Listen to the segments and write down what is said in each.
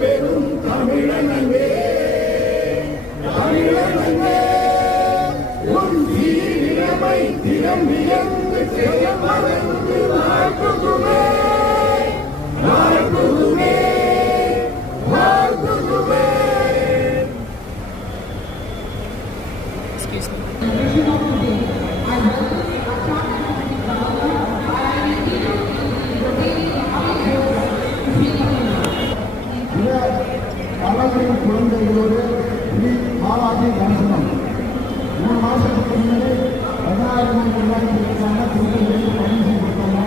பெரும் தமிழனே தமிழனே உன் தீவிரமை திறமியங்கு செய்ய மறந்து வாழ்த்துதுமே வாழ்த்துதுமே வாழ்த்துதுமே. பலவரின் குழந்தைகளோடு பாலாஜி தரிசனம் 3 மாசத்துக்கு முன்னாடி 16,000 ரூபாய் கொடுத்தாங்க. திருப்பதியிலிருந்து பர்மிஷன் கொடுத்தாங்க.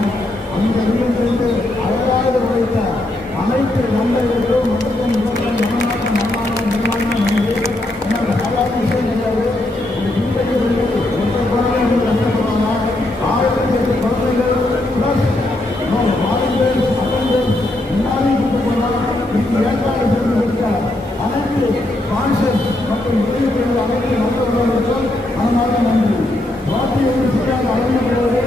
அந்த இடத்திலிருந்து அழகாக உழைத்த அனைத்து நண்பர்களுக்கும் மக்களும் நிர்வாகம் நன்றி. சாதாரண விஷயம் கிடையாது. ஒரு திருப்பதியிலிருந்து ஒற்றை குழந்தைகள் கஷ்டப்படுவாங்க. 1008 குழந்தைகள் பிளஸ் வாலண்டியர்ஸ் அட்டெண்டன்ஸ் எல்லாரையும் கூட்டு போனால் ஏற்பாடு செய்து கொடுத்த அனைத்து கான்சியஸ் மற்றும் உதவி அனைத்து நல்லவர்களுக்கும் அதனால நன்றி. வார்த்தையோடு சரியாக அழைக்கப்படுவது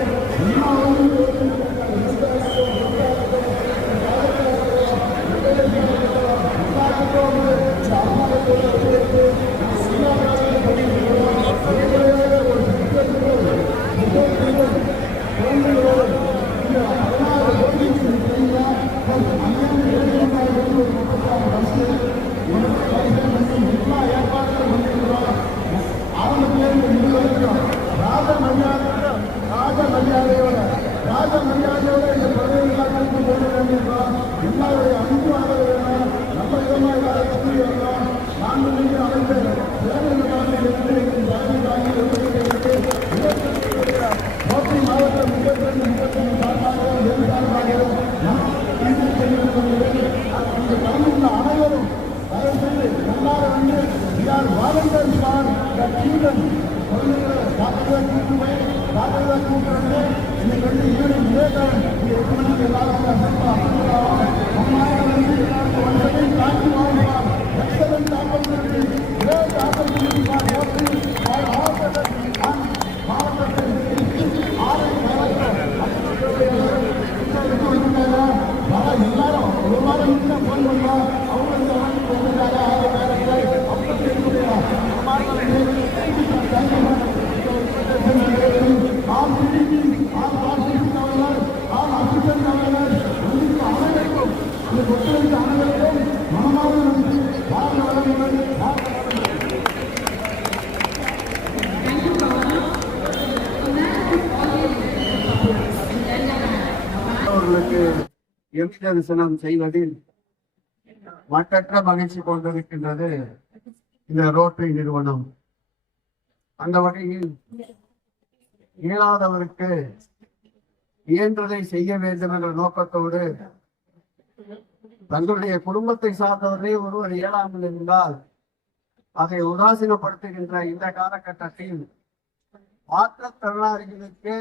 எல்லாரும் ராஜமரியாதையோட இந்த பதவிகளுக்கு போட வேண்டியிருக்கோம். எல்லாருடைய அன்பு ஆதரவு வேணும். நம்ம விதமாக எல்லாரும் கல்வி வரணும். நான்கு நீங்க அமைந்து கோட்டை மாவட்டம் 32 சார்பாக இங்கு கலந்துள்ள அனைவரும் தயவு செய்து எல்லாரும் வந்து வாலண்டியர்ஸ் ஃபார் த சில்ட்ரன் குழந்தைகளை டாக்டர் கூட்டுவேன் டாக்டர் கூட்டுறது இன்னைக்கு வந்து ஈவினிங் லேட்டர் 8 மணிக்கு எல்லாரும் excellent opportunity great opportunity for voting for all the மாவட்டத்தில் 6 எல்லாரும் ஒரு வாரம் முன்ன போன் பண்ணலாம். அவங்க இந்த வாங்கி போகிறாங்க 6 பேருக்கு அப்படி அவர்களுக்கு எம்பி தரிசனம் செய்வதில் மற்றற்ற மகிழ்ச்சி கொண்டிருக்கின்றது இந்த ரோட்டரி நிறுவனம். அந்த வகையில் இயலாதவருக்கு இயன்றதை செய்ய வேண்டும் என்ற நோக்கத்தோடு தங்களுடைய குடும்பத்தை சார்ந்தவர்களே ஒருவர் இயலாமல் இருந்தால் அதை உதாசீனப்படுத்துகின்ற இந்த காலகட்டத்தில் மாற்றுத்திறனாளிகளுக்கு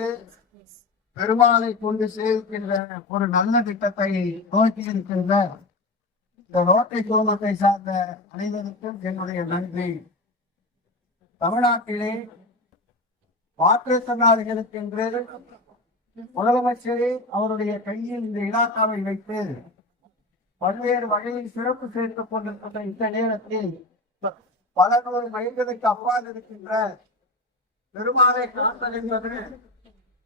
பெருமாளை கொண்டு சேர்க்கின்ற ஒரு நல்ல திட்டத்தை நோக்கி இருக்கின்ற இந்த ரோட்டரி குடும்பத்தை சார்ந்த அனைவருக்கும் என்னுடைய நன்றி. தமிழ்நாட்டிலே மாற்றுத்திறனாளிகளுக்கு என்று முதலமைச்சரே அவருடைய கையில் இந்த இலாக்காவை வைத்து பல்வேறு வகையில் சிறப்பு சேர்த்துக் கொண்டிருக்கின்ற இந்த நேரத்தில் பல 100 மைல்களுக்கு அப்பால் இருக்கின்ற பெருமாளை காத்தல் என்பது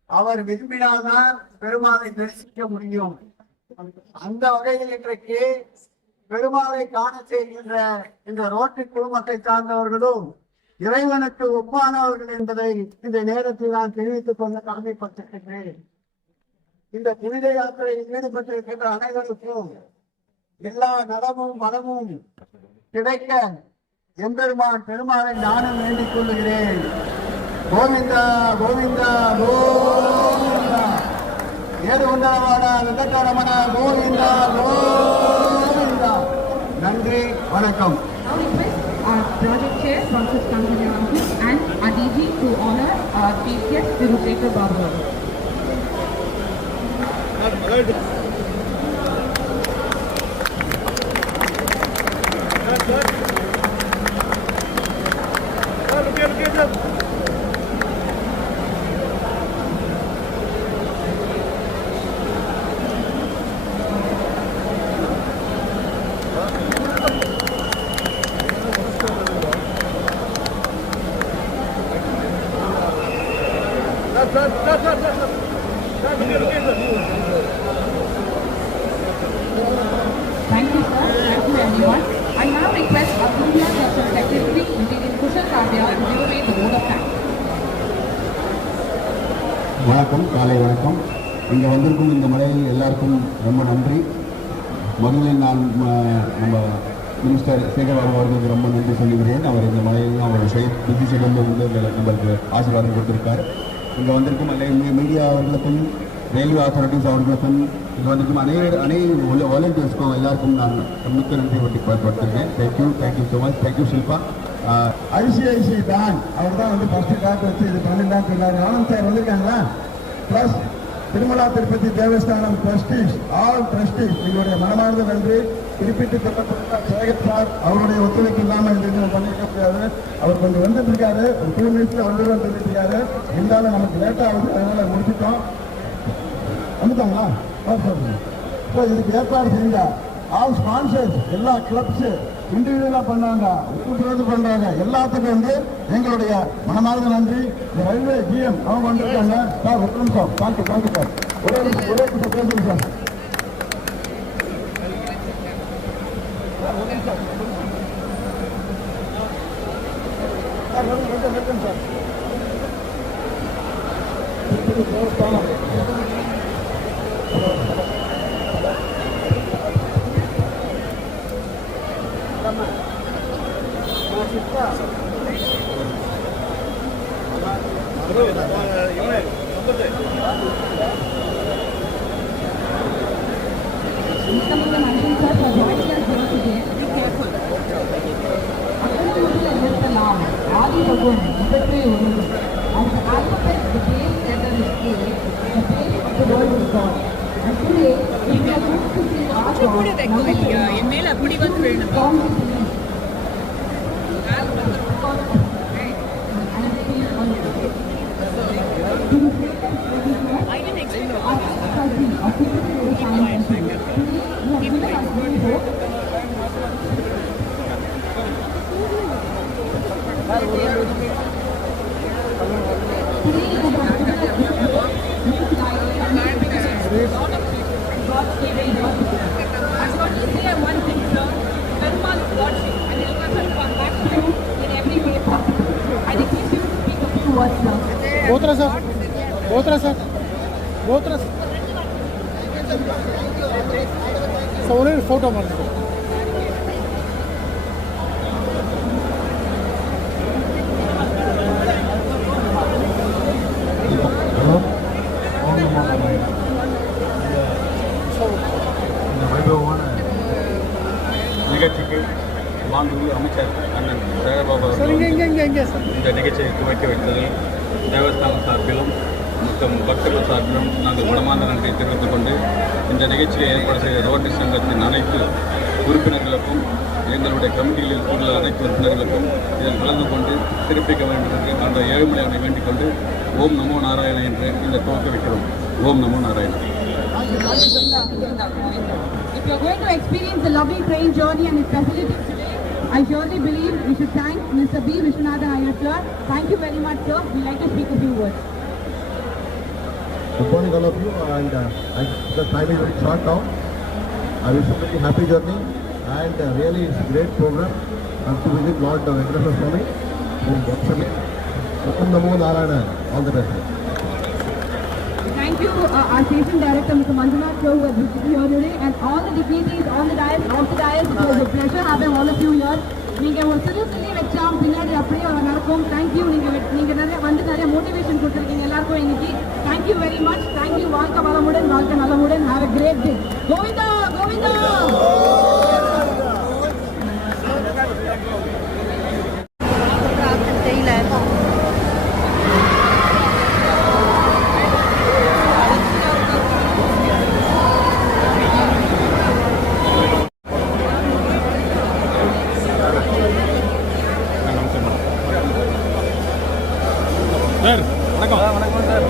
அவர் விரும்பினால்தான் பெருமாளை தரிசிக்க முடியும். அந்த வகையில் இன்றைக்கு பெருமாளை காண செய்கின்ற இந்த ரோட்டரி குழுமத்தை சார்ந்தவர்களும் இறைவனுக்கு ஒப்பானவர்கள் என்பதை இந்த நேரத்தில் நான் தெரிவித்துக் கொள்ள கடமைப்பட்டிருக்கின்றேன். இந்த புனித யாத்திரையில் ஈடுபட்டிருக்கின்ற அனைவருக்கும் எல்லா நலமும் வளமும் கிடைக்க எம்பெருமான் பெருமாளை நானும் வேண்டிக் கொள்ளுகிறேன். கோவிந்தா கோவிந்தா கோவிந்தா ஏதுகொண்டவாடா வெங்கடரமண கோவிந்தா கோவிந்தா. நன்றி, வணக்கம். Our project chair, Francis Kanganyarampu, and ADG to honor our chief guest, Thirusekar Babu. வணக்கம், காலை வணக்கம். இங்கே வந்திருக்கும் இந்த மலையில் எல்லாருக்கும் ரொம்ப நன்றி. முதலில் நான் நம்ம மினிஸ்டர் சேகர்பாபு அவர்களுக்கு ரொம்ப நன்றி சொல்லுகிறேன். அவர் இந்த மலையில் அவருடைய பிஸி ஷெடியூலில் வந்து நம்மளுக்கு ஆசீர்வாதம் கொடுத்திருக்கார். இங்கே வந்திருக்கும் மீடியா அவர்களுக்கும் ரயில்வே அத்தாரிட்டிஸ் அவர்களுக்கும் இங்கே வந்திருக்கும் அனைத்து வாலண்டியர்ஸ்க்கும் எல்லாருக்கும் நான் மிக்க நன்றி படுத்திருக்கேன். Thank you so much. Thank you Shilpa. ICICI bank அவர் தான் வந்து ஃபர்ஸ்ட் டாக் வச்சு இது பண்ணிடலான்னு சொன்னார். ஆனந்த் சார் வந்திருக்காங்களா? Plus Tirumala Tirupati Devasthanam trustees, all trustees, எங்களுடைய மனமார்ந்த நன்றி. குறிப்பிட்டு சொல்லப்பட்ட சேகர் சார் அவருடைய ஒத்துழைப்பு இல்லாமல் இந்த இது பண்ணிருக்க முடியாது. அவர் கொஞ்சம் வந்துட்டு இருக்காரு, ஒரு 2 மினிட்ஸில் வந்துடுவேன் சொல்லிட்டு இருக்காரு. இருந்தாலும் நமக்கு லேட்டாக ஆகுது, அதனால் முடிச்சுட்டோம். வந்துட்டாங்களா? ஸோ இதுக்கு ஏற்பாடு செஞ்சா ஆல் ஸ்பான்சர்ஸ், எல்லா கிளப்ஸு இண்டிவிஜுவலாக பண்ணாங்க, உறுப்பினர்கள் பண்ணுறாங்க, எல்லாத்துக்கும் வந்து எங்களுடைய மனமார்ந்த நன்றி. இந்த ரயில்வே ஜிஎம் அவங்க வந்துருக்காங்க சார். ஒரு நிமிஷம். Thank you sir. ஒரே நிமிஷம் பேசுங்க சார். என் மேல அப்படி வந்து ஒரே ஃபோட்டோ பண்ணுறோம். இந்த வைபவமான நிகழ்ச்சிக்கு மாண்புமிகு அமைச்சர் அண்ணன் சேகர்பாபு அவர்கள் இந்த நிகழ்ச்சியை துவக்கி வைத்ததில் தேவஸ்தானம் சார்பிலும் மற்றும் பக்தர்கள் சார்பிலும் நாங்கள் மனமார்ந்த நன்றியை தெரிவித்துக் கொண்டு இந்த நிகழ்ச்சியை ஏற்பாடு செய்த ரோட்டரி சங்கத்தின் அனைத்து உறுப்பினர்களுக்கும் எங்களுடைய கமிட்டிகளில் உள்ள அனைத்து உறுப்பினர்களுக்கும் இதில் கலந்து கொண்டு சிறப்பிக்க வேண்டும் என்று அந்த ஏழுமலையானை வேண்டிக் கொண்டு ஓம் நமோ நாராயண என்று இந்த துவக்க வைக்கிறோம். ஓம் நமோ Narayana. If you are going to experience the lovely train journey and its facilities today, I surely believe we should thank Mr. B. Vishwanathan Iyer, sir. Thank you very much, sir. We like to speak a few words. Good morning, all of you, and the time is very short now. I wish you a very happy journey, and really it's a great program to visit Lord Venkateswara Swami in Bhaksami. Om Namo Narayana. All the best. Thank you, our station director, Mr. Manjunath, who was visiting here today, and all the dignitaries, all the dais, off the dais. It was a pleasure having all of you here. நீங்க ஒரு சிறுசிலே வச்சாம் பின்னாடி அப்படியே நடக்கும். Thank you. நீங்க நிறைய வந்து நிறைய motivation கொடுத்துருக்கீங்க எல்லாருக்கும் இன்னைக்கு. Thank you very much. தேங்க்யூ. வாழ்க்கை வளமுடன், வாழ்க்கை நலமுடன். Have a great day. Govinda Govinda. Sir வணக்கம். சார்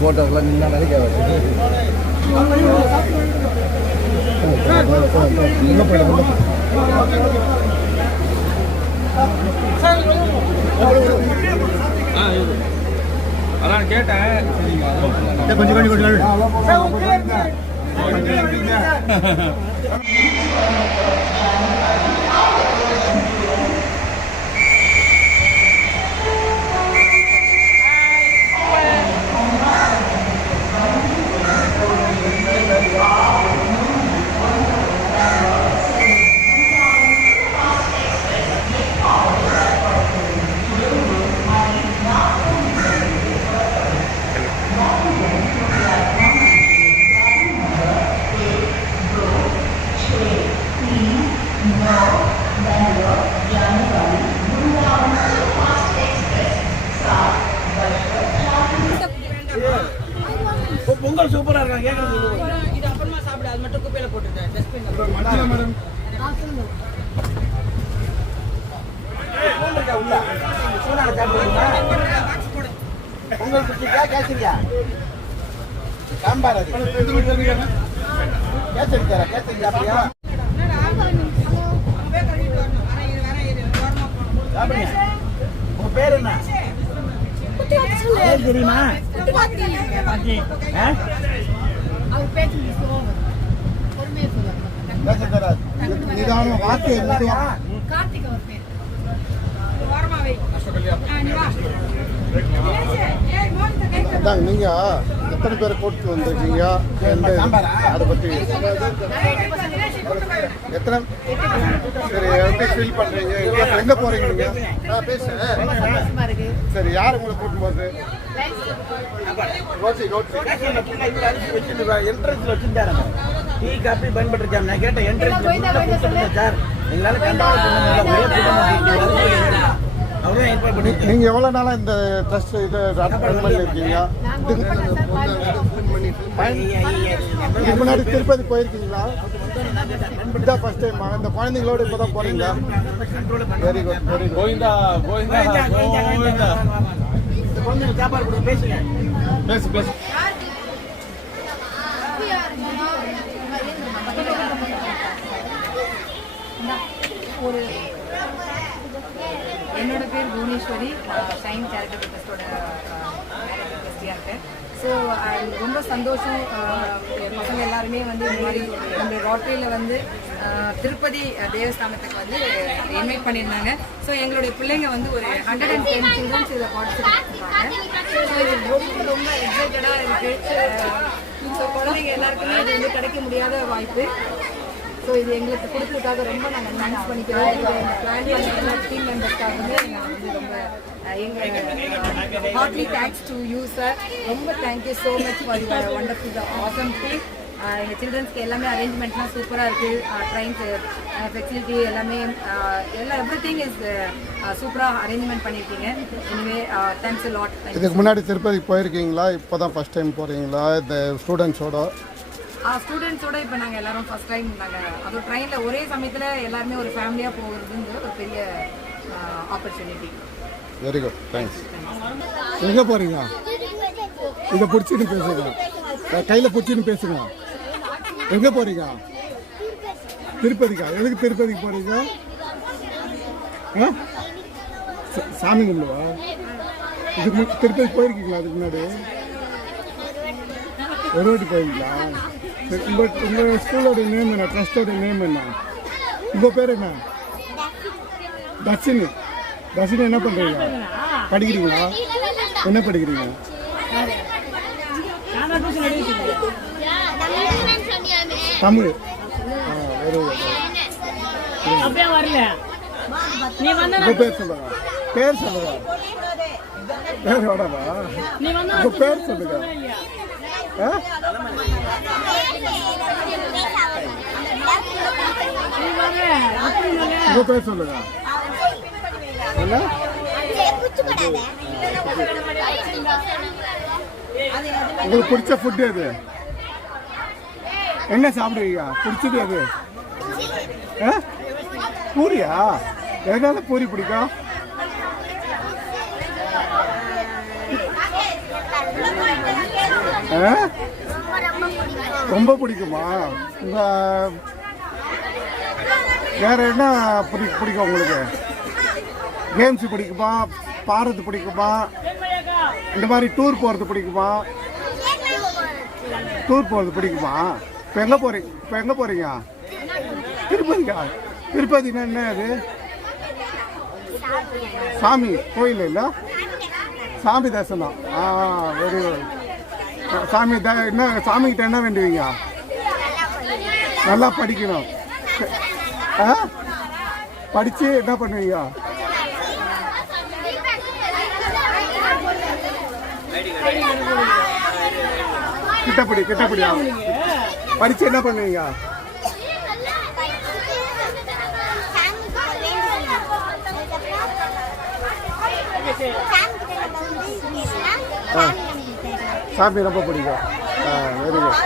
ஃபோட்டோக்கெல்லாம் நின்னா நினைக்க அதான் கேட்டேன். கொஞ்சம் பொங்கல் சூப்பரா இருக்காங்க கேக்குறது. இது அப்புறமா சாப்பிடு, அது மட்டும் குப்பையில போட்டுட்டேன் டஸ்ட்பின்ல. மேடம் பொங்கல் குச்சிக்கா கேசரியா சாம்பார் அது கேசரி தர கேசரி சாப்பிடுறியா சாப்பிடுங்க. உங்க பேர் என்ன பேர் தெரியுமா? நிதானம் வார்த்தை நீங்க எத்தனை பேரை கூட்டு வந்திருக்கீங்க அதை பற்றி எத்தனை சரி எப்படி ஃபீல் பண்றீங்க எங்க போறீங்க நீங்க பேச சரி யார் உங்களை கூட்டும் போது என்ட்ரன்ஸ்ல வச்சிருந்தாரு டீ காப்பி பயன்படுத்திருக்காங்க. நான் கேட்டேன் என்ட்ரன்ஸ்ல சார் நீங்க எவ்வளவு நாளா இந்த ட்ரஸ்ட் இதை ரன் பண்ணிருக்கீங்க? இதுக்கு முன்னாடி திருப்பதி போயிருக்கீங்களா? இதான் ஃபர்ஸ்ட் டைம். இந்த குழந்தைங்களோட இப்பதான் போறீங்களா? Very good very good. Govinda Govinda Govinda. சாப்பாடு கூட பேசுங்க. பேசு பேசு. ஒரு என்னோட பேர் புவனேஸ்வரி, ஷைன் சேரிட்டபிள் ட்ரஸ்டோட ட்ரஸ்டியாக இருக்கேன். ஸோ ரொம்ப சந்தோஷம். என் பசங்க எல்லாருமே வந்து இந்த மாதிரி நம்ம ரோட்டரியில் வந்து திருப்பதி தேவஸ்தானத்துக்கு வந்து இன்வைட் பண்ணியிருந்தாங்க. ஸோ எங்களுடைய பிள்ளைங்க வந்து ஒரு 110 சில்ட்ரன்ஸ் இதில் பார்ட்டிசிபேட் பண்ணுறாங்க. ஸோ இது ரொம்ப ரொம்ப எக்ஸைட்டடாக இருக்குது. ஸோ குழந்தைங்க எல்லாருக்குமே இது வந்து கிடைக்க முடியாத வாய்ப்பு. ஸோ இது எங்களுக்கு கொடுத்ததுக்காக ரொம்ப நாங்கள் தேங்க்ஸ் பண்ணிக்கிறோம். இதை பிளான் பண்ண எல்லா டீம் மெம்பர்ஸ்க்காகவே நாங்கள் வந்து ரொம்ப heartly thanks to you sir. ரொம்ப thank you so much for your wonderful awesome feel. எங்கள் சில்ட்ரன்ஸ்க்கு எல்லாமே அரேஞ்ச்மெண்ட்லாம் சூப்பராக இருக்குது. ட்ரெயின்ஸ் ஃபெசிலிட்டி எல்லாமே எல்லாம் எவ்ரிதிங் இஸ் சூப்பராக அரேஞ்ச்மெண்ட் பண்ணியிருக்கீங்க. Anyway thanks a lot. இதுக்கு முன்னாடி திருப்பதிக்கு போயிருக்கீங்களா? இப்போ தான் ஃபஸ்ட் டைம் போகிறீங்களா இந்த ஸ்டூடெண்ட்ஸோட? ஸ்டூடெண்ட்ஸோட இப்போ நாங்கள் எல்லாரும் ஃபஸ்ட் டைம் நாங்கள் அதுவும் ட்ரெயினில் ஒரே சமயத்தில் எல்லாருமே ஒரு ஃபேமிலியாக போகிறதுங்கிறது ஒரு பெரிய ஆப்பர்ச்சுனிட்டி. Very good, thanks. எங்கே போகிறீங்க? இதை பிடிச்சின்னு பேசுங்க, கையில் பிடிச்சின்னு பேசுங்க. எங்கே போகிறீங்க? திருப்பதிக்கா? எதுக்கு திருப்பதிக்கு போகிறீங்க? சாமி கும்பிடுவா? இதுக்கு திருப்பதி போயிருக்கீங்களா? அதுக்கு முன்னாடி ஒரு வாட்டி போயிருக்கீங்களா? உங்கள் ஸ்கூலோட நேம் என்ன? ட்ரஸ்டோட நேம் என்ன? உங்கள் பேர் என்ன? தர்ஷினி. தர்ஷினி என்ன பண்ணுறீங்க? படிக்கிறீங்களா? என்ன படிக்கிறீங்க? தமிழ். Very good. உங்கள் பேர் சொல்லுங்க. பேர் சொல்லுங்க. பேர் விடவா? உங்கள் பேர் சொல்லுங்க. உங்க பேர் சொல்லுங்க. உங்களுக்கு பிடிச்ச ஃபுட் எது? என்ன சாப்பிடுவீங்க? பிடிச்சது எது? பூரியா? எதனால பூரி பிடிக்கும்? ரொம்ப பிடிக்குமா? வேற என்ன பிடிக்கும் உங்களுக்கு? கேம்ஸ் பிடிக்குமா? பாடுறது பிடிக்குமா? இந்த மாதிரி டூர் போகிறது பிடிக்குமா? டூர் போகிறது பிடிக்குமா? இப்போ எங்கே போகிறீங்க? திருப்பதிக்கா? திருப்பதினா என்ன அது? சாமி கோயில் இல்லை? சாமி தரிசனம். Very good. சாமி என்ன சாமிகிட்ட என்ன வேண்டுவீங்க? நல்லா படிக்கணும். படித்து என்ன பண்ணுவீங்க? கிட்டப்படியா படிச்சு என்ன பண்ணுவீங்க? சாமி ரொம்ப பிடிக்கும். Very good.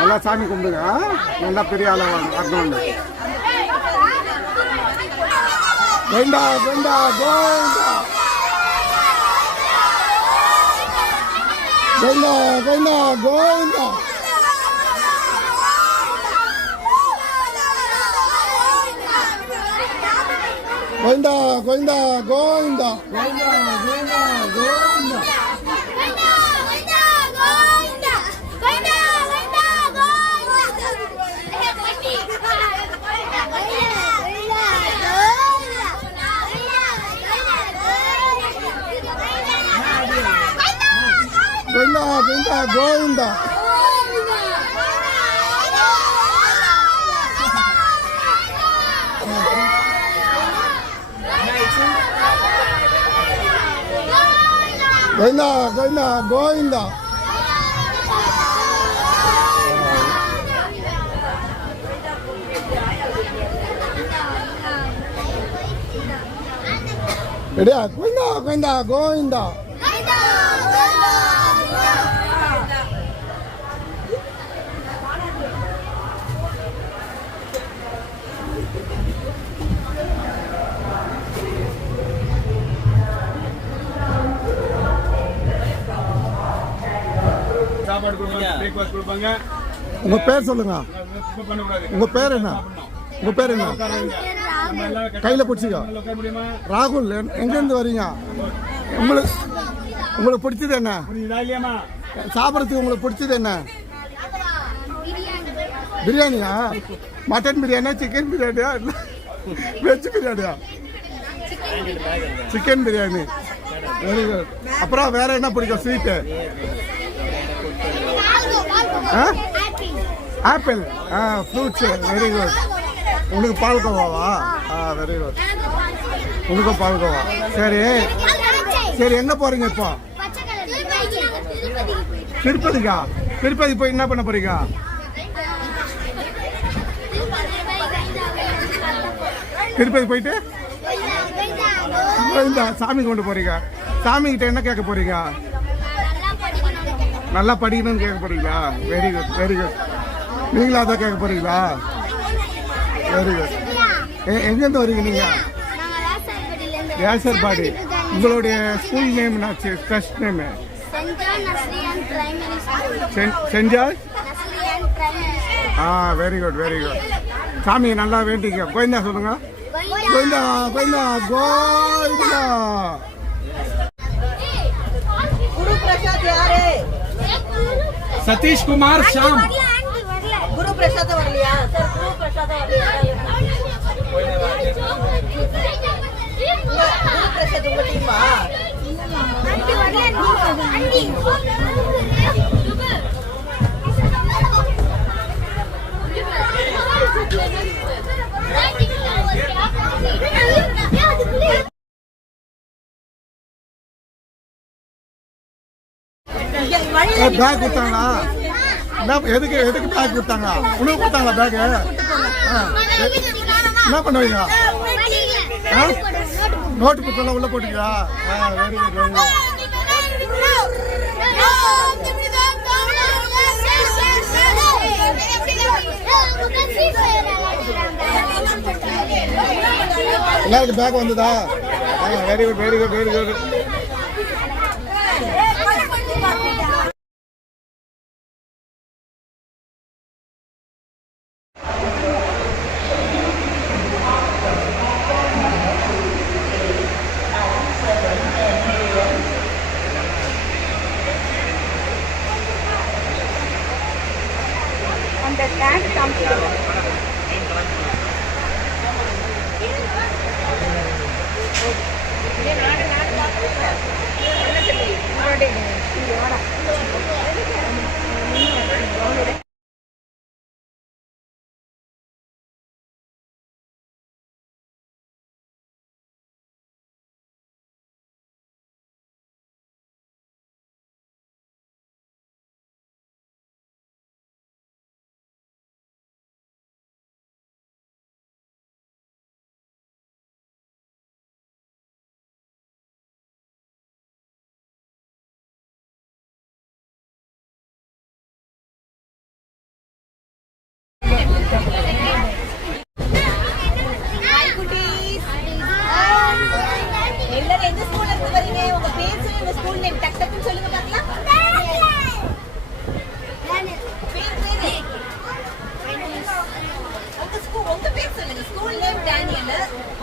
நல்லா சாமி கும்பிடுங்க. நல்லா பெரிய ஆளாக வரணும். கோவிந்தா கோவிந்தா கோவிந்தா கோவிந்தா கோவிந்தா கோவிந்தா. கோவிந்தா கோவிந்தா கோவிந்தா கோவிந்தா கோவிந்தா கோவிந்தா. கோவிந்தா கோவிந்தா கோவிந்தா. கோவிந்தா கோவிந்தா கோவிந்தா. ரெடியா? கோவிந்தா கோவிந்தா கோவிந்தா. சாப்பாடு கொடுப்பாங்க, பிரேக்ஃபாஸ்ட் கொடுப்பாங்க. உங்க பேர் சொல்லுங்க. உங்க பேர் என்ன? உங்க பேர் என்ன? கையில பிடிச்சிக்கோ. ராகுல். எங்கேருந்து வரீங்க? உங்களுக்கு பிடிச்சது என்ன? சாப்பிட்றதுக்கு உங்களுக்கு பிடிச்சது என்ன? பிரியாணியா? மட்டன் பிரியாணியா? சிக்கன் பிரியாணியா? வெஜ் பிரியாணியா? சிக்கன் பிரியாணி. Very good. அப்புறம் வேற என்ன பிடிக்கும்? Sweet? Apple. Fruits. Very good. உங்களுக்கு பால்கோவாவா? Very good. உங்களுக்கும் பால்கோவா. சரி சரி, எங்கே போகிறீங்க இப்போ? திருப்பதிக்கா? திருப்பதி போய் என்ன பண்ண போறீங்க? திருப்பதி போயிட்டு கோவிந்தா சாமி கொண்டு போறீங்க. சாமி கிட்ட என்ன கேட்க போறீங்க? நல்லா படிக்கணும்னு கேட்க போறீங்களா? Very good very good. நீங்களும் அதான் கேட்க போறீங்களா? Very good. எங்கேருந்து வரீங்க நீங்க? வியாசர்பாடி. உங்களுடைய ஸ்கூல் நேம் என்னாச்சு? Trust name? Saint George. Very good very good. சாமி நல்லா வேண்டிங்க. கோவிந்தா சொல்லுங்க. கோவிந்தா கோவிந்தா கோவிந்தா. குரு பிரசாத் யாரு? சதீஷ் குமார் ஷாம். குரு பிரசாத் வரலையா சார்? குரு பிரசாத் வரலையா? குரு பிரசாத் உங்க டீமா? பேக் கொடுத்தாங்களா? எதுக்கு எதுக்கு பேக் கொடுத்தாங்க? உனக்கு கொடுத்தாங்களா பேக்? என்ன பண்ணுவீங்க? நோட்டு புத்தகம் உள்ள போட்டீங்களா? Very good very good. எல்லாருக்கும் பேக் வந்ததா? Very good very good very good. எல்லாரும் எந்த ஸ்கூல்ல இருந்து வரீங்க? உங்க பேர் சொல்லுங்க. உங்க ஸ்கூல் நேம் டக் டக்னு சொல்லுங்க பார்க்கலாம். உங்க பேர் சொல்லுங்க. School name Daniel.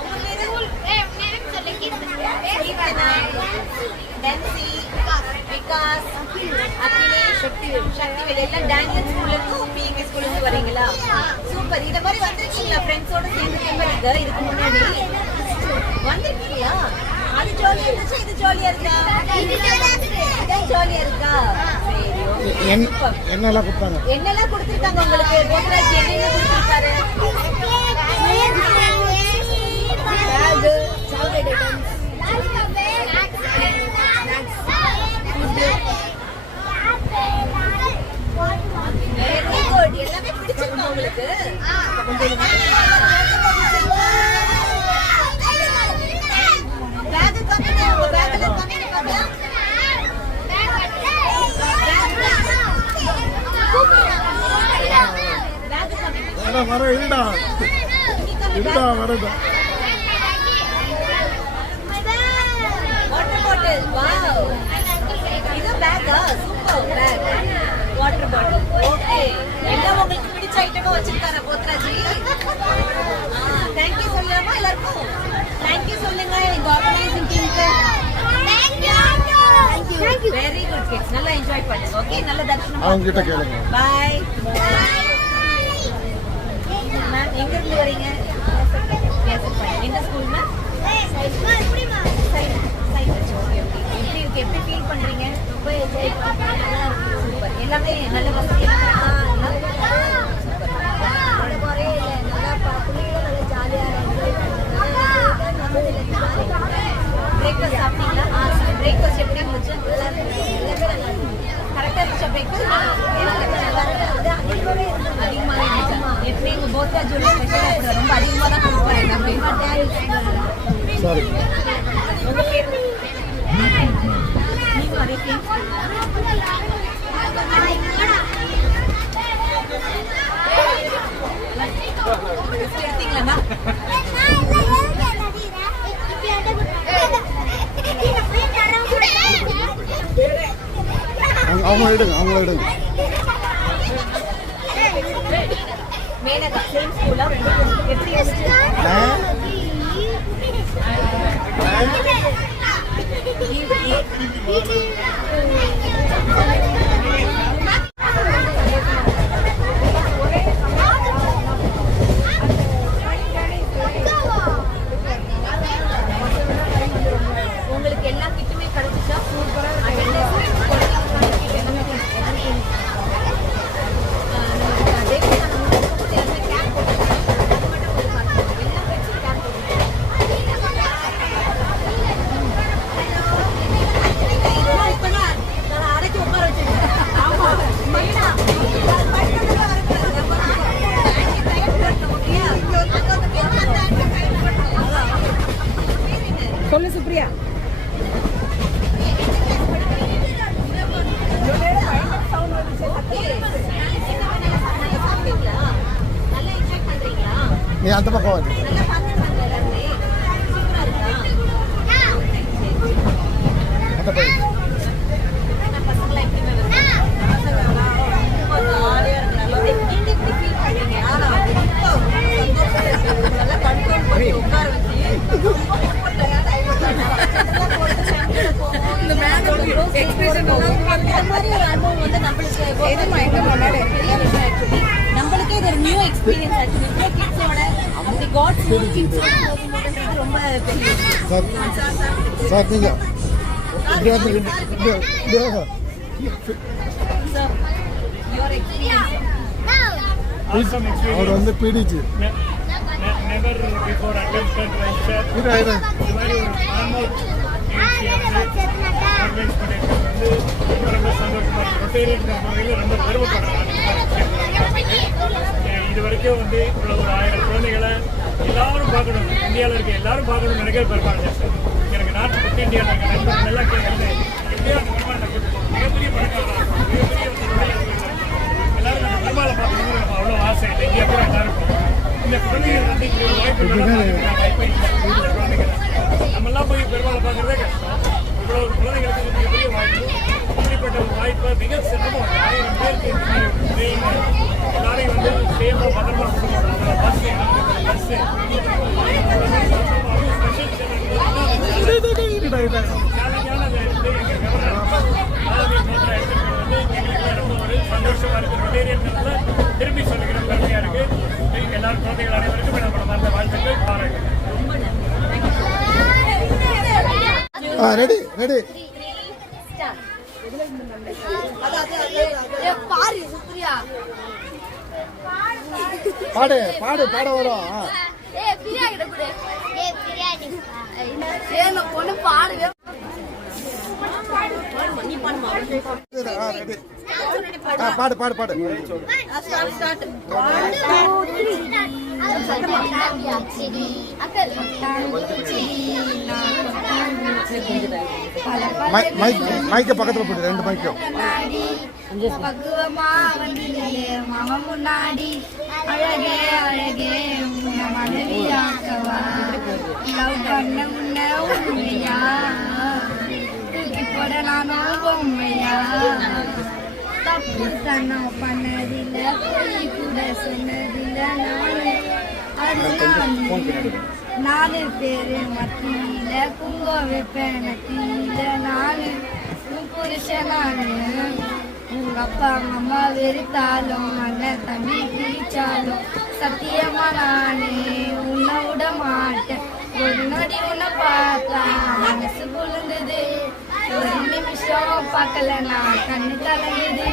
உங்க பேரு? கீர்த்தனா, டென்சி, விகாஸ், அகிலேஷ், சக்திவேல் எல்லாம் டேனியல் ஸ்கூல்ல இருந்து பிகே ஸ்கூல்ல இருந்து வரீங்களா? சூப்பர். இத மாதிரி வந்திருக்கீங்களா ஃப்ரெண்ட்ஸோட சேர்ந்து கேம்படிக்கு? இதுக்கு முன்னாடி வந்திருக்கீங்களா? அது ஜாலியா இருந்துச்சு. இது ஜாலியா இருக்கா? இது ஜாலியா இருக்கா? சரி. என்னெல்லாம் கொடுத்தாங்க? என்னெல்லாம் கொடுத்திருக்காங்க உங்களுக்கு? போத்ராஜ் என்னென்ன கொடுத்திருக்காரு? Bag, chocolate items, very good. எல்லாமே பிடிச்சிருக்கா உங்களுக்கு? பேக் கம்மிங்க. உங்க பேக்ல கம்மிங்க பார்க்கலாம். வர இல்லடா இல்லடா வரடா. Water bottle. வாவ். இது பேக்கா? Super bag. Water bottle. Okay. எல்லாம் உங்களுக்கு பிடிச்ச ஐட்டமா வச்சிருக்காரா போத்ராஜி? தேங்க் யூ சொல்லலாமா எல்லாருக்கும்? தேங்க் யூ சொல்லுங்க எங்க ஆர்கனைசிங் டீமுக்கு. Thank you. Very good kids. நல்லா என்ஜாய் பண்ணுங்க. ஓகே. நல்ல தரிசனம். அவங்க கிட்ட கேளுங்க. பை. மேம் எங்க இருந்து வரீங்க? எந்த ஸ்கூல் மேம்? எப்படி ஃபீல் பண்றீங்க? ரொம்ப என்ஜாய் பண்றீங்க. சூப்பர். எல்லாமே நல்ல வசதியா பிரேக்ஃபாஸ்ட் சாப்பிட்டீங்களா? பிரேக்ஃபாஸ்ட் எப்படி இருந்துச்சு? கரெக்டாக இருந்துச்சா பிரேக்ஃபாஸ்ட்? அதிகமாக இருந்துச்சு. எப்படி எங்கள் போத்ராஜோட ஸ்பெஷலாக ரொம்ப அதிகமாக தான் கொடுப்பாரு. சாரி. உங்க பேர் நீங்க அதே சேம் எடுத்தீங்களா? அவங்கள எடுங்க. மேனகா சேம் ஸ்கூலா? எப்படி உங்களுக்கு எல்லா கிட்டுமே கிடைச்சிச்சா? சொல்லு சுப்ரியா. நல்லா என்ஜாய் பண்றீங்களா? நீ அந்த பக்கம் வந்து நல்லா பாத்துறாங்க எல்லாருமே. சூப்பரா இருக்கா? அந்த பக்கம். பசங்களா எப்படிமே ரொம்ப ஜாலியா இருக்கிறாங்க. நீங்க எப்படி ஃபீல் பண்றீங்க? ஆனா ரொம்ப நல்லா கண்ட்ரோல் பண்ணி உட்கார வச்சு இந்த மேடம் எக்ஸ்பிரஷன் மாதிரி ஒரு அனுபவம் வந்து நம்மளுக்கு நம்மளுக்கே இது ஒரு நியூ எக்ஸ்பீரியன்ஸ் ஆச்சு. இவ்வளோ கிட்ஸோட அப்படி காட்ஸ் கிட்ஸோட போகும்போதுன்றது ரொம்ப பெரிய சார் நீங்க இப்படி வந்து இப்படி வாங்க. யுவர் எக்ஸ்பீரியன்ஸ் அவர் வந்து பிடிச்சு never before attempted venture. இது இது மாதிரி ஒரு ஃபார்மல் ஆர்கனைஸ் பண்ணிட்டு வந்து ரொம்ப சந்தோஷமா இருக்கு. ரொட்டேரியன்ற முறையில் ரொம்ப பெருமைப்படுறாங்க. இது வரைக்கும் வந்து இவ்வளோ ஒரு 1000 குழந்தைகளை எல்லாரும் பார்க்கணும், இந்தியாவில் இருக்க எல்லாரும் பார்க்கணும்னு நினைக்கிற பெருமாள் சார். எனக்கு நாட்டு பற்றி இந்தியாவில் இருக்க நண்பர்கள் எல்லாம் கேட்கறது எப்படியோ அந்த பெருமாள் மிகப்பெரிய பணக்காரர், மிகப்பெரிய எல்லாரும் நம்ம பெருமாளை பார்க்கணும்னு நம்ம அவ்வளோ ஆசை இல்லை. இந்தியா கூட எல்லாருக்கும் இந்த குழந்தைகள் வந்து இப்படி ஒரு வாய்ப்பு குழந்தைகள் நம்மெல்லாம் போய் பெருமாளை பார்க்கறதே கஷ்டம். இவ்வளோ ஒரு குழந்தைகளுக்கு மிகப்பெரிய வாய்ப்பு. இப்படிப்பட்ட ஒரு வாய்ப்பை மிக சிறப்பாக 1000 பேருக்கு இந்த மாதிரி ஒரு ட்ரெயின் எல்லாரையும் வந்து சேஃபாக பத்திரமா கொடுக்கணும். அந்த பஸ்ஸு சேலஞ்சான வந்து எங்கள் கவர்னர் அதாவது மோதிரா எடுத்துகிட்டு வந்து எங்களுக்கு ரொம்ப ஒரு சந்தோஷமாக இருக்குது. ரொட்டேரியன்ல திரும்பி சொல்லிக்கிற பெருமையாக இருக்குது. எல்லாரும் குழந்தைகள் அனைவருக்கும் நம்ம அந்த வாழ்த்துக்கள் பாருங்கள். ரெடி ரெடி பாடு பாடு பாட வரும். பொண்ணு பாடுவே பாடு பாடு பாடு. மைக்க பக்கத்துல போட்டு 2 மைக்கும் பக்குவமா வந்தியே மாமா முன்னாடி அழகே அழகே உன்னை மனைவியாக்கவா லவ் பண்ண உன்ன உண்மையா தூக்கி போட நானும் பொம்மையா தப்பு தன்னம் பண்ணதில்லை பொய் கூட சொன்னதில்லை நாலு பேரு மத்தியில குங்க வைப்பேன் மத்தியில நானு உன் புருஷனானு உங்க அப்பா அம்மா வெறுத்தாலும் அண்ணன் தம்பி பிடிச்சாலும் சத்தியமா நானே உன்னை விட மாட்டேன். ஒரு நொடி உன்னை பார்த்தா மனசு குளிர்ந்தது, ஒரு நிமிஷம் பார்க்கல நான் கண்ணு கலங்குது.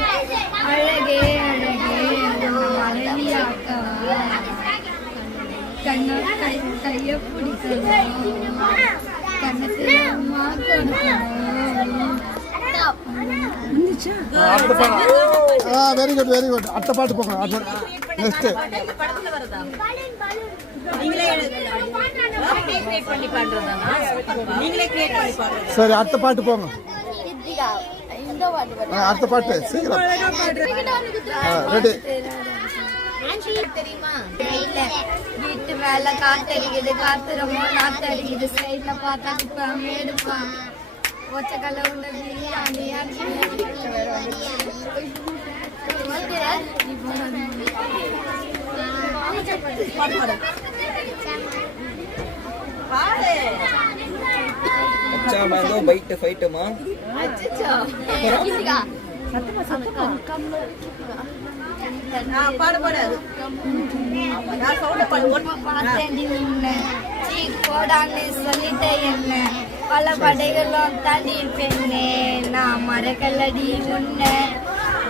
அழகே அழகே உன்னை மனைவியாக்கவா கண்ணோட கைய பிடிக்கணும் கண்ணத்துல அம்மா கொடுக்கணும். Very good very good. அடுத்த பாட்டு போங்க. நெக்ஸ்ட் படத்துல வரதா நீங்களே கிரியேட் பண்ணி பண்றதா? நீங்களே கிரியேட் பண்ணி பாடுறதா? சரி அடுத்த பாட்டு போங்க. அடுத்த பாட்டு சீக்கிரம். ரெடி. தெரியுமா? வீட்டு மேல காத்தடிக்குது, காத்து ரொம்ப நாத்தடிக்குது, சைட்ல பார்த்தா எடுப்பான் ஒச்சக்கல்ல உள்ள பிரியாணி பைட் ஃபைட்டுமா பாடு பாடு நான் சவுண்ட போடான்னு சொல்லிட்டேன் என்ன பல படைகளும் தாண்டி பெண்ணே நான் மரக்கல்லடி உன்ன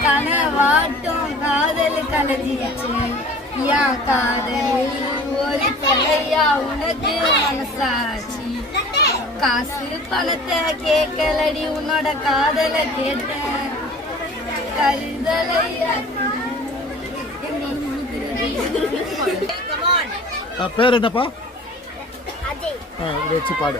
கனவாட்டும் காதல் கலஞ்சிருச்சு என் காதல் ஒரு தலையா உனக்கு மனசாட்சி காசு பணத்தை கேட்கலடி உன்னோட காதலை கேட்டேன் கருதலையா பேர் என்னப்பா? இதை வச்சு பாடு.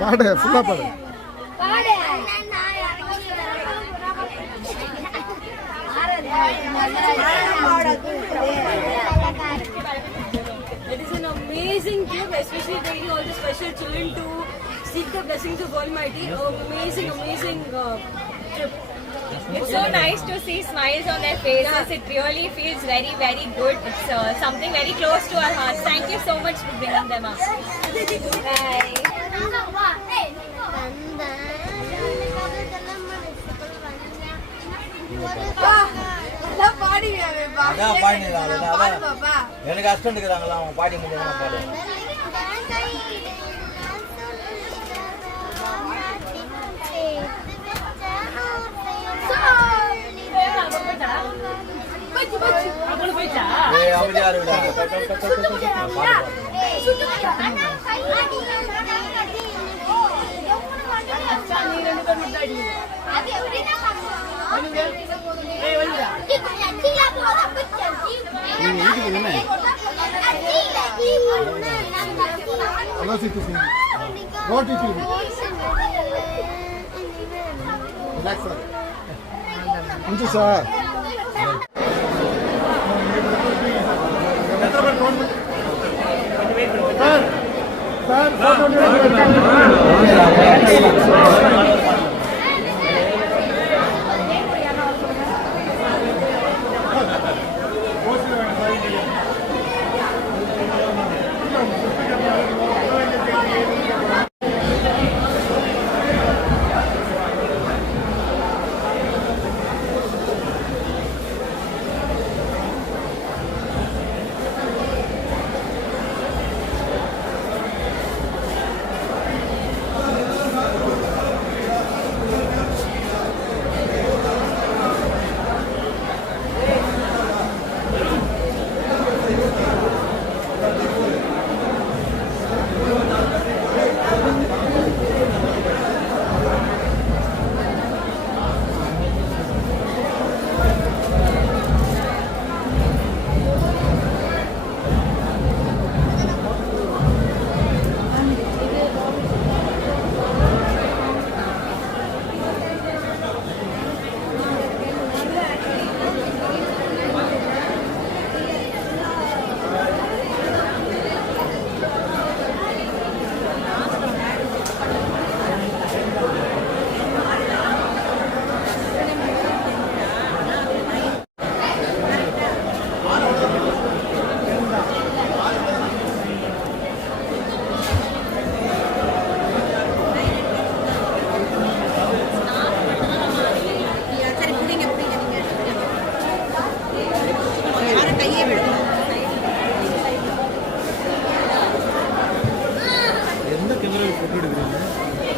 பாடு ஃபுல்லா பாடு. It is an amazing gift, especially taking all the special children to seek the blessings of Almighty. Amazing trip. It's so nice to see smiles on their faces. It really feels very, very good. It's something very close to our hearts. Thank you so much for bringing them up. Bye. எனக்கு assistant இருக்கிறாங்களா அவங்க பாடி முடிஞ்சா பாடு. Sir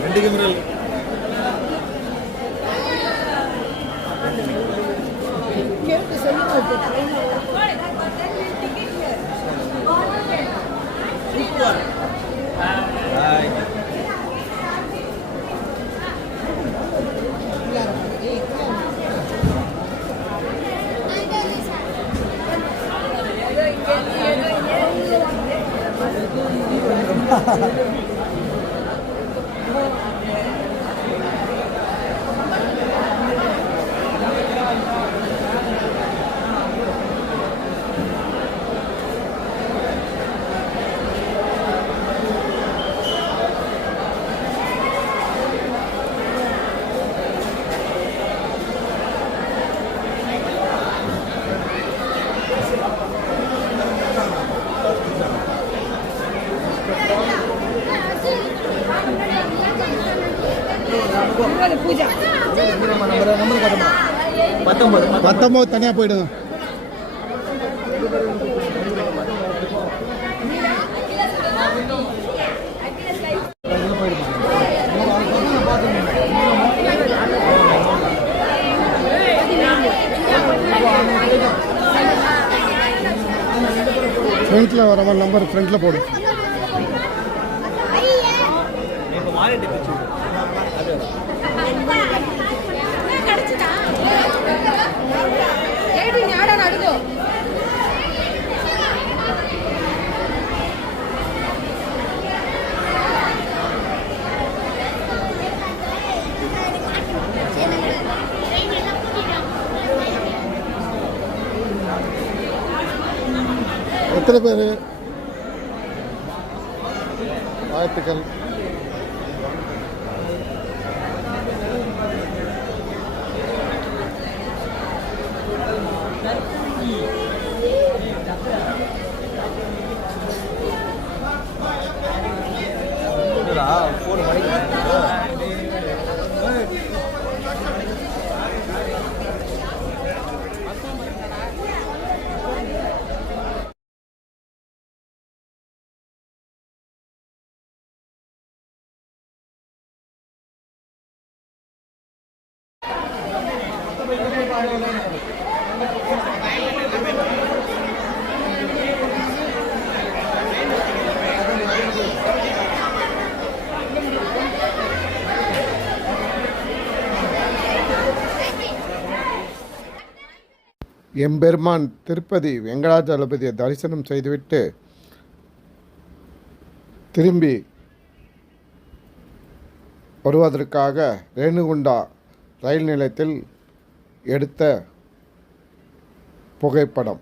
2 camera Pooja 19 தனியாக போயிடுங்க. ஃப்ரண்ட்டில் வர number ஃப்ரண்ட்டில் போடு. எத்தனை பேர்? வாழ்த்துக்கள். எம்பெருமான் திருப்பதி வெங்கடாஜலபதியை தரிசனம் செய்துவிட்டு திரும்பி வருவதற்காக ரேணுகுண்டா ரயில் நிலையத்தில் எடுத்த புகைப்படம்.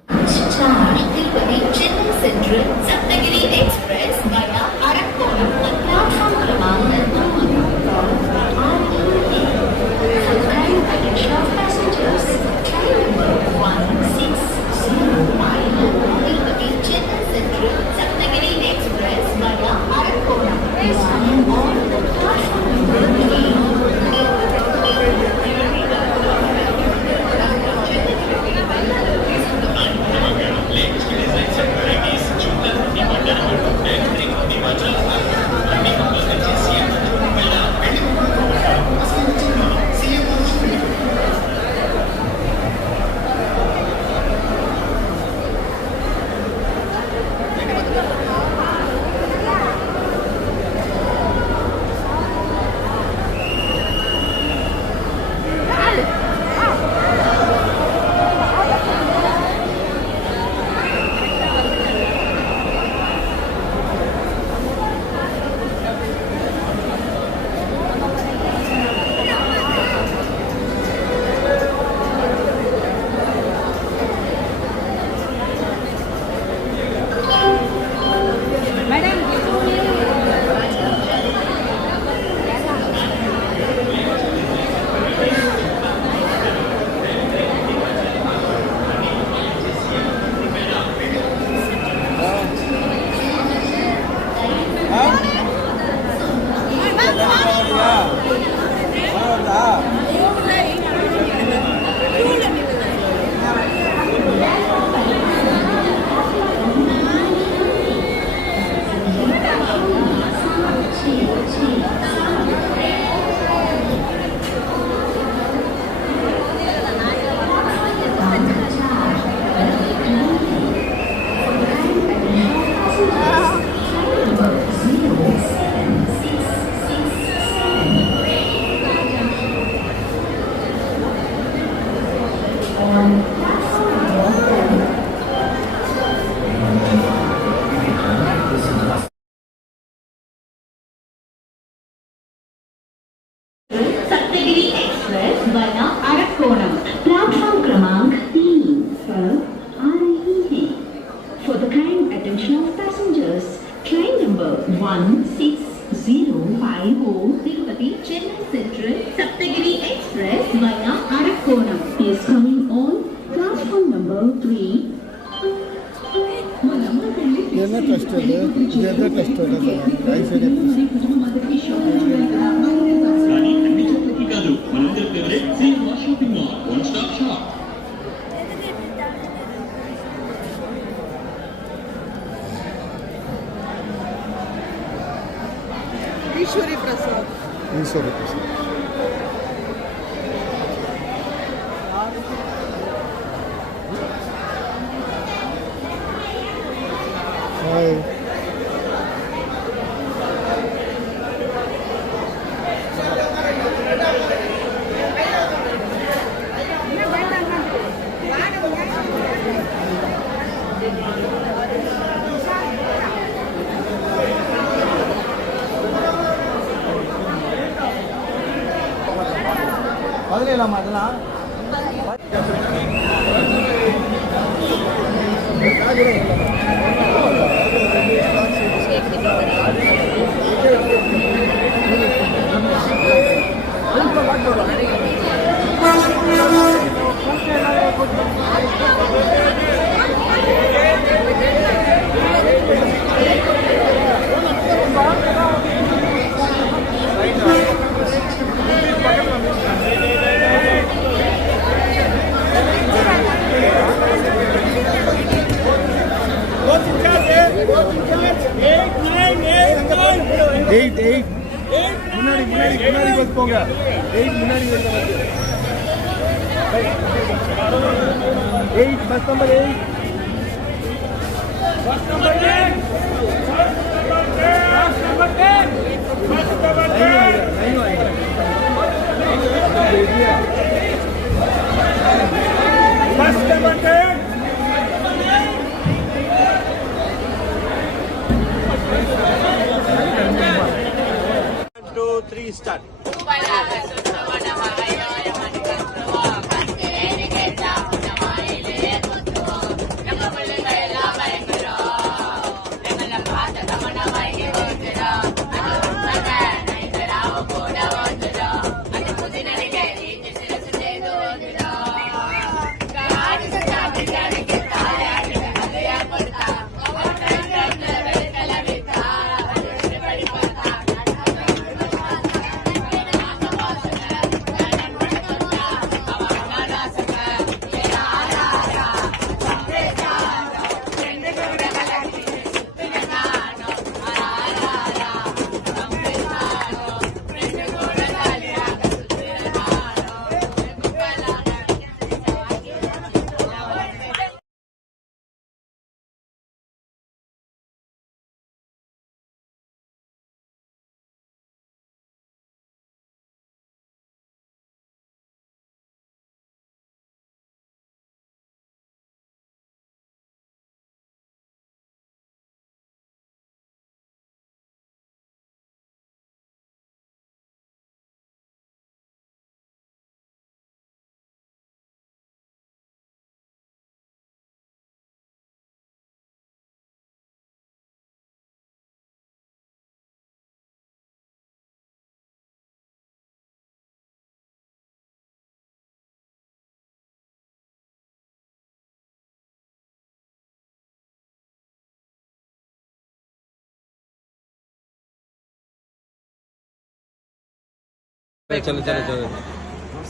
सप्तगिरी एक्सप्रेस वया अरकोणम प्लेटफॉर्म क्रमांक 3 पर आ रही है। For the kind attention of passengers, train number 16050 Tirupati Chennai Central Saptagiri Express via Arakkonam is coming on platform number 3. என்ன டெஸ்ட் இது எந்த டெஸ்ட் அது ஐசரி కానీ అన్ని చోట్లకి కాదు మనందరి favourite CMR shopping mall one stop shop. Eswari Prasad hi பதினேழாமா அதெல்லாம் எயிட் முன்னாடி பஸ் போங்க 8 முன்னாடி 8 பஸ் நம்பர் 8 3 start.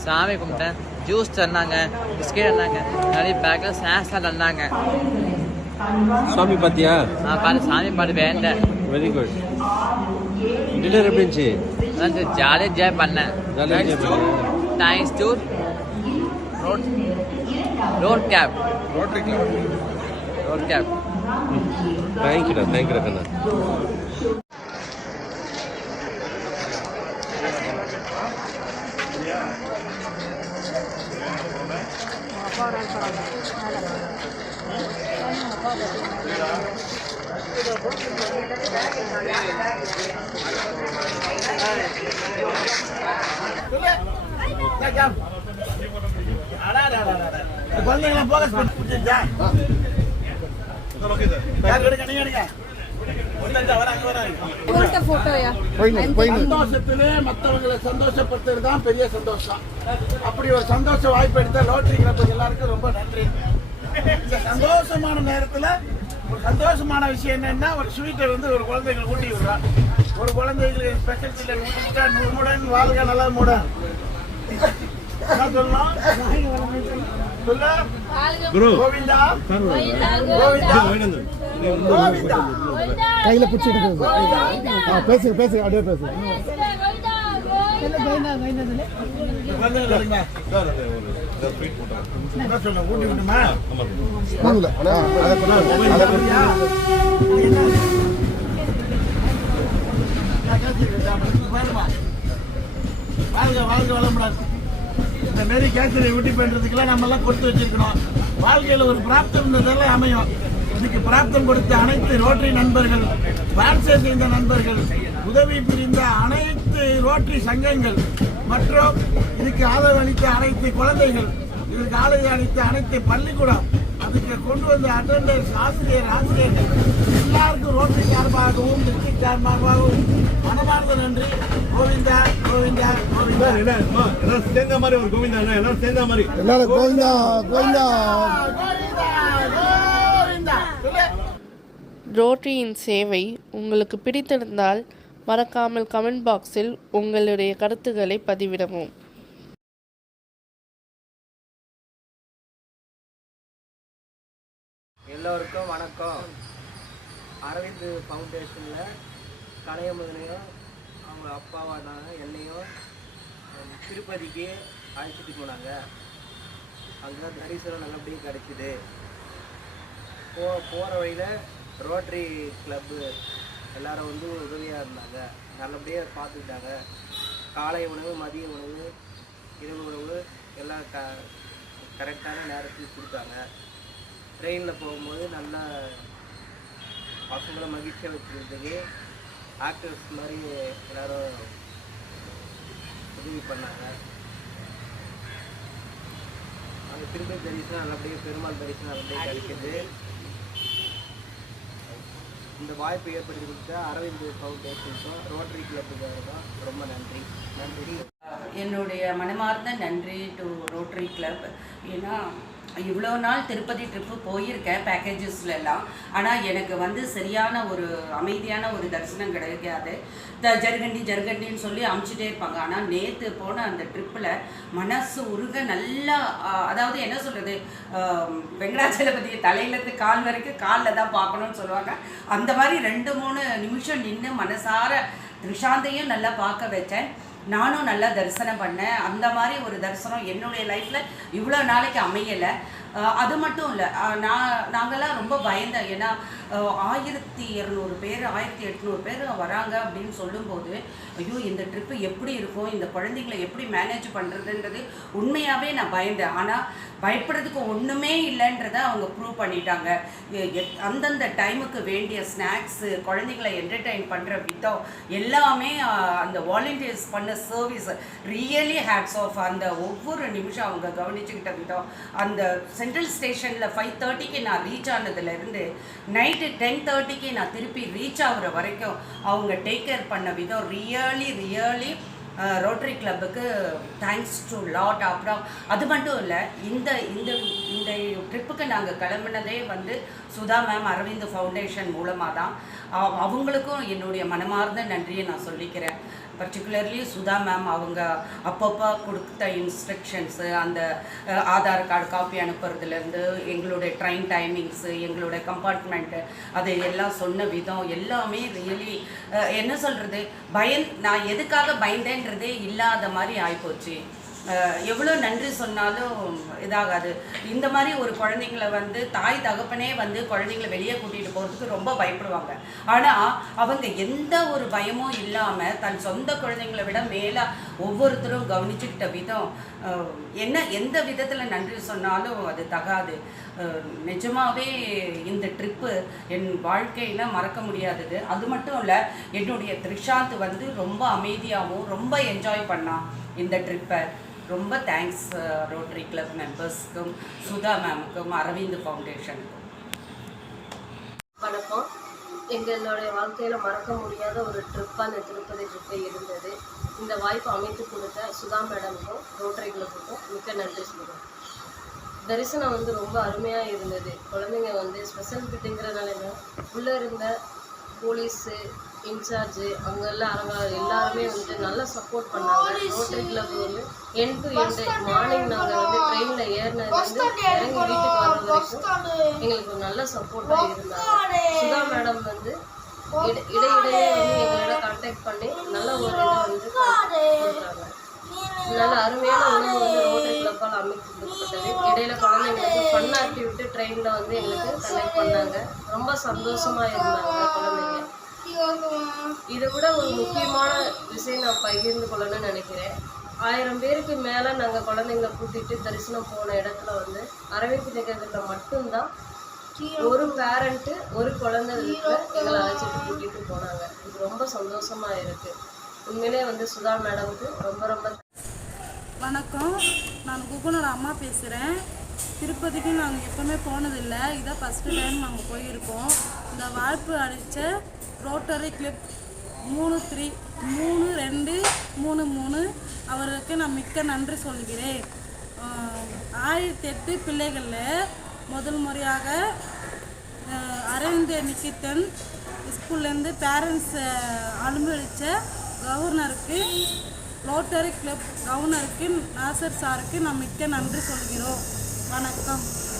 சாமி கும்பிட்டேன், ஜூஸ் தந்தாங்க, பிஸ்கெட் தந்தாங்க, நிறைய பேக்கில் ஸ்நாக்ஸ்லாம் தந்தாங்க. சாமி பார்த்தியா? பாட்டு சாமி பாட்டு வேண்டேன். Very good. டின்னர் எப்படி இருந்துச்சு? அதான் ஜாலியாக என்ஜாய் பண்ணேன். Thanks to road cap. தேங்க்யூடா கண்ணா. சொல்லு. குழந்தைங்களை போகஸ் பண்ணி பிடிச்சிருச்சா? யார் எடுக்க? நீங்க எடுங்க. சந்தோஷத்திலே மற்றவங்களை சந்தோஷப்படுத்துறது தான் பெரிய சந்தோஷம். அப்படி ஒரு சந்தோஷ வாய்ப்பு எடுத்த ரோட்டரி கிளப் எல்லாருக்கும் ரொம்ப நன்றி. இந்த சந்தோஷமான நேரத்துல ஒரு சந்தோஷமான விஷயம் என்னன்னா, ஒரு ஸ்வீட்டை வந்து ஒரு குழந்தைகளை ஊட்டி விடுறான். ஒரு குழந்தைகளுக்கு ஸ்பெஷல் சில்லர் ஊட்டிக்கிட்டா 100 வாழ்க நல்ல மூட சொல்லலாம். கோவிந்தா கோவிந்தா கையில பிடிச்சிட்டு பேசு பேசு அப்படியே பேசு. ஊட்டி விட்டுமா? வாழ்க வாழ்க வளமுடன். இந்த மாரி கேசரி ஊட்டி பண்றதுக்கெல்லாம் நம்ம எல்லாம் கொடுத்து வச்சிருக்கணும். வாழ்க்கையில ஒரு பிராப்தம் இருந்ததெல்லாம் அமையும். இதுக்கு பிராப்தம் கொடுத்த அனைத்து ரோட்டரி நண்பர்கள், ஸ்பான்சர் செய்த நண்பர்கள், உதவி புரிந்த அனைத்து ரோட்டரி சங்கங்கள் மற்றும் இதுக்கு ஆதரவு அளித்த அனைத்து குழந்தைகள், இதுக்கு ஆதரவு அளித்த அனைத்து பள்ளிக்கூடம், அதுக்கு கொண்டு வந்த அட்டண்டர்ஸ், ஆசிரியர்கள் எல்லாருக்கும் ரோட்டரி சார்பாகவும் டிஸ்ட்ரிக்ட் சார்பாகவும் மனமார்ந்த நன்றி. கோவிந்தா கோவிந்தா கோவிந்தா. எல்லாரும் சேர்ந்த மாதிரி ஒரு கோவிந்தா, எல்லாரும் சேர்ந்த மாதிரி எல்லாரும் கோவிந்தா கோவிந்தா கோவிந்தா. ரோட்டரியின் சேவை உங்களுக்கு பிடித்திருந்தால் மறக்காமல் கமெண்ட் பாக்ஸில் உங்களுடைய கருத்துக்களை பதிவிடவும். எல்லோருக்கும் வணக்கம். அரவிந்த் ஃபவுண்டேஷனில் கலையமுதனையும் அவங்க அப்பாவானாங்க என்னையும் திருப்பதிக்கு அழைச்சிட்டு போனாங்க. அங்கே தரிசனம் நல்லபடியாக கிடைச்சிது. போகிற வழியில் ரோட்டரி கிளப்பு எல்லாரும் வந்து உதவியாக இருந்தாங்க. நல்லபடியாக பார்த்துக்கிட்டாங்க. காலை உணவு, மதிய உணவு, இரவு உணவு எல்லாம் கரெக்டான நேரத்துக்கு கொடுத்தாங்க. ட்ரெயினில் போகும்போது நல்லா பசங்களை மகிழ்ச்சியாக வச்சுக்கிறதுக்கு ஆக்டர்ஸ் மாதிரி எல்லோரும் உதவி பண்ணாங்க. அங்கே திருப்பதி தரிசனம் நல்லபடியாக, பெருமாள் தரிசனம் நல்லபடியாக கிடைக்கிது. இந்த வாய்ப்பு ஏற்படுத்தி கொடுத்த அரவிந்த் ஃபவுண்டேஷனுக்கும் ரோட்டரி கிளப்புக்கும் ரொம்ப நன்றி. என்னுடைய மனமார்ந்த நன்றி டு ரோட்டரி கிளப். ஏன்னா இவ்வளோ நாள் திருப்பதி ட்ரிப்பு போயிருக்கேன் பேக்கேஜஸ்லாம். ஆனால் எனக்கு வந்து சரியான ஒரு அமைதியான ஒரு தரிசனம் கிடைக்காது. ஜருகண்டின்னு சொல்லி அமுச்சிட்டே இருப்பாங்க. ஆனால் நேற்று போன அந்த ட்ரிப்பில் மனசு உருக நல்லா, அதாவது என்ன சொல்கிறது, வெங்கடாச்சலபதி தலையிலேருந்து கால் வரைக்கும் காலில் தான் பார்க்கணுன்னு சொல்லுவாங்க. அந்த மாதிரி 2-3 நிமிஷம் நின்று மனசார த்ரிஷாந்தையும் நல்லா பார்க்க வச்சேன். நானும் நல்லா தரிசனம் பண்ணேன். அந்த மாதிரி ஒரு தரிசனம் என்னுடைய லைஃப்பில் இவ்வளோ நாளைக்கு அமையலை. அது மட்டும் இல்லை, நாங்கள்லாம் ரொம்ப பயந்தோம். ஏன்னா 1200 பேர் 1800 பேர் வராங்க அப்படின்னு சொல்லும்போது, ஐயோ இந்த ட்ரிப்பு எப்படி இருக்கும், இந்த குழந்தைங்களை எப்படி மேனேஜ் பண்ணுறதுன்றது உண்மையாகவே நான் பயந்தேன். ஆனால் பயப்படுறதுக்கு ஒன்றுமே இல்லைன்றதை அவங்க ப்ரூவ் பண்ணிட்டாங்க. அந்தந்த டைமுக்கு வேண்டிய ஸ்நாக்ஸு, குழந்தைங்களை என்டர்டெயின் பண்ணுற விதம் எல்லாமே, அந்த வாலண்டியர்ஸ் பண்ண சர்வீஸ் ரியலி ஹேட்ஸ் ஆஃப். அந்த ஒவ்வொரு நிமிஷம் அவங்க கவனிச்சுக்கிட்ட விதம், அந்த சென்ட்ரல் ஸ்டேஷனில் 5:30க்கு நான் ரீச் ஆனதுலேருந்து நைட்டு 10:30க்கு நான் திருப்பி ரீச் ஆகுற வரைக்கும் அவங்க டேக் கேர் பண்ண விதம் ரியலி ரோட்டரி கிளப்புக்கு தேங்க்ஸ் டு லாட். அப்புறம் அது மட்டும் இல்லை, இந்த இந்த இந்த ட்ரிப்புக்கு நாங்கள் கிளம்புனதே வந்து சுதா மேம் அரவிந்த் ஃபவுண்டேஷன் மூலமாக தான். அவங்களுக்கும் என்னுடைய மனமார்ந்த நன்றியை நான் சொல்லிக்கிறேன். பர்டிகுலர்லி சுதா மேம் அவங்க அப்பப்போ கொடுத்த இன்ஸ்ட்ரக்ஷன்ஸு, அந்த ஆதார் கார்டு காப்பி அனுப்புறதுலேருந்து எங்களுடைய ட்ரெயின் டைமிங்ஸு, எங்களுடைய கம்பார்ட்மெண்ட்டு, அது எல்லாம் சொன்ன விதம் எல்லாமே ரியலி என்ன சொல்கிறது, நான் எதுக்காக பயந்தேன்றதே இல்லாத மாதிரி ஆகிப்போச்சு. எவ்வளோ நன்றி சொன்னாலும் இதாகாது. இந்த மாதிரி ஒரு குழந்தைங்களை வந்து தாய் தகப்பனே வந்து குழந்தைங்களை வெளியே கூட்டிகிட்டு போகிறதுக்கு ரொம்ப பயப்படுவாங்க. ஆனால் அவங்க எந்த ஒரு பயமும் இல்லாமல் தன் சொந்த குழந்தைங்களை விட மேலே ஒவ்வொருத்தரும் கவனிச்சுக்கிட்ட விதம் எந்த விதத்தில் நன்றி சொன்னாலும் அது தகாது. நிஜமாகவே இந்த ட்ரிப்பு என் வாழ்க்கையில் மறக்க முடியாதது. அது மட்டும் இல்லை, என்னுடைய த்ரிஷாந்த் வந்து ரொம்ப அமைதியாகவும் ரொம்ப என்ஜாய் பண்ணான். இந்த ட்ரிப்பை. ரொம்ப தேங்க்ஸ் ரோட்டரி கிளப் மெம்பர்ஸ்க்கும், சுதா மேமுக்கும், அரவிந்த் ஃபவுண்டேஷனுக்கும். வணக்கம். எங்களுடைய வாழ்க்கையில் மறக்க முடியாத ஒரு ட்ரிப்பாக இந்த திருப்பதி ட்ரிப்பு இருந்தது. இந்த வாய்ப்பு அமைத்து கொடுத்த சுதா மேடமுக்கும் ரோட்டரி கிளப்புக்கும் மிக்க நன்றி சொல்லுவேன். தரிசனம் வந்து ரொம்ப அருமையாக இருந்தது. குழந்தைங்க வந்து ஸ்பெஷல் ஃபிட்டுங்கிறனால உள்ளே இருந்த போலீஸு இன்சார்ஜு அவங்கெல்லாம் எல்லாருமே வந்து நல்லா சப்போர்ட் பண்ணாங்க. ரோட்டரி கிளப் வந்து எண்ட் டு எண்டு மார்னிங் நாங்கள் வந்து ட்ரெயினில் ஏறினதுலேருந்து இறங்கி வீட்டுக்கு வர வரைக்கும் எங்களுக்கு ஒரு நல்ல சப்போர்ட்டாக இருந்தாங்க. சுதா மேடம் வந்து இடையிடையே வந்து எங்களோட கான்டாக்ட் பண்ணி நல்ல ஒரு இதை வந்து கொடுத்தாங்க. நல்ல அருமையான உணவு வந்து ரோட்டரி கிளப்பால் அமைத்து கொடுக்கப்பட்டது. இடையில குழந்தைங்களுக்கு ஃபன் ஆக்டிவிட்டி ட்ரெயினில் வந்து எங்களுக்கு கனெக்ட் பண்ணாங்க. ரொம்ப சந்தோஷமாக இருந்தாங்க குழந்தைங்க. இதை விட ஒரு முக்கியமான விஷயம் நான் பகிர்ந்து கொள்ளணும்னு நினைக்கிறேன். 1000 பேருக்கு மேலே நாங்கள் குழந்தைங்களை கூட்டிகிட்டு தரிசனம் போன இடத்துல வந்து அரவிந்த் நகரில் மட்டும்தான் ஒரு பேரண்ட்டு ஒரு குழந்தை எங்களை அழைச்சிட்டு கூட்டிகிட்டு போனாங்க. இது ரொம்ப சந்தோஷமாக இருக்குது. உண்மையிலே வந்து சுதா மேடமுக்கு ரொம்ப ரொம்ப வணக்கம். நான் குகுனோட அம்மா பேசுகிறேன். திருப்பதிக்கு நாங்கள் எப்போவுமே போனதில்லை. இதான் ஃபஸ்ட்டு டைம் நாங்கள் போயிருக்கோம். இந்த வாய்ப்பு அளித்த ரோட்டரி கிளப் 3233 அவருக்கு நான் மிக்க நன்றி சொல்கிறேன். 1008 பிள்ளைகளில் முதல் முறையாக அரவிந்த் நிகேதன் ஸ்கூல்லேருந்து பேரண்ட்ஸ் அனுமதித்த கவர்னருக்கு, ரோட்டரி கிளப் கவர்னருக்கு, நாசர் சாருக்கு நான் மிக்க நன்றி சொல்கிறோம். வணக்கம்.